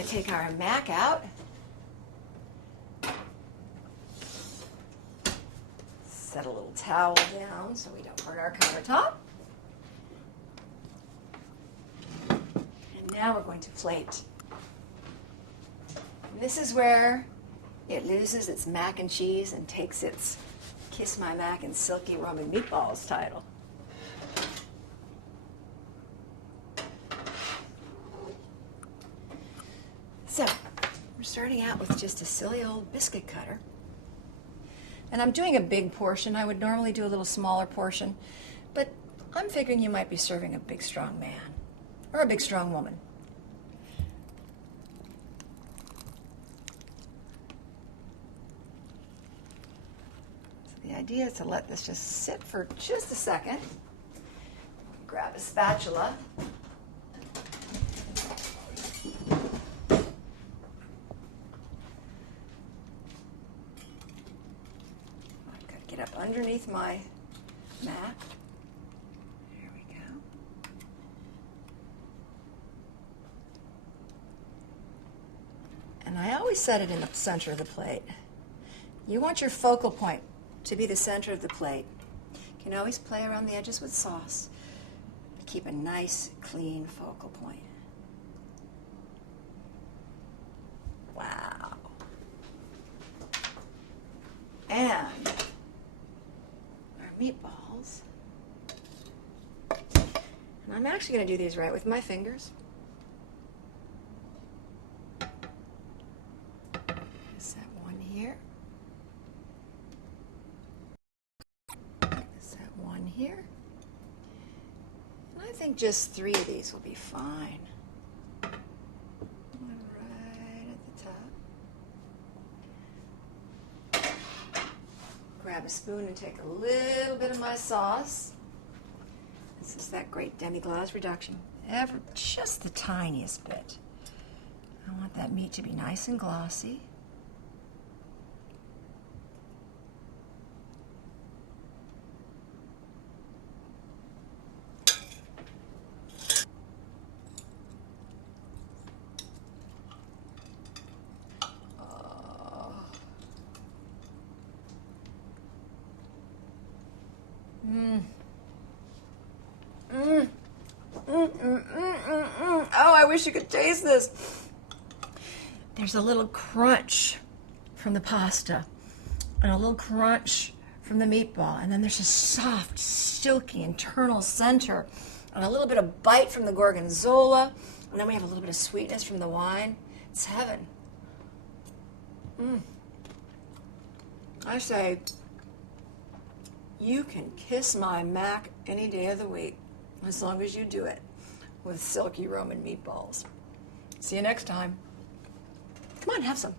going to take our mac out. Set a little towel down so we don't burn our countertop. And now we're going to plate. And this is where it loses its mac and cheese and takes its Kiss My Mac and Silky Roman Meatballs title. So, we're starting out with just a silly old biscuit cutter. And I'm doing a big portion. I would normally do a little smaller portion, but I'm figuring you might be serving a big strong man or a big strong woman. So the idea is to let this just sit for just a second. Grab a spatula. Get up underneath my mat. There we go. And I always set it in the center of the plate. You want your focal point to be the center of the plate. You can always play around the edges with sauce. Keep a nice, clean focal point. Wow. And meatballs. And I'm actually going to do these right with my fingers. Set one here. Set one here. And I think just 3 of these will be fine. One right at the top. Grab a spoon and take a little bit of my sauce. This is that great demi-glace reduction. Ever just the tiniest bit. I want that meat to be nice and glossy. Oh, I wish you could taste this. There's a little crunch from the pasta and a little crunch from the meatball, and then there's a soft, silky internal center and a little bit of bite from the gorgonzola, and then we have a little bit of sweetness from the wine. It's heaven. I say, you can kiss my mac any day of the week, as long as you do it with silky Roman meatballs. See you next time. Come on, have some.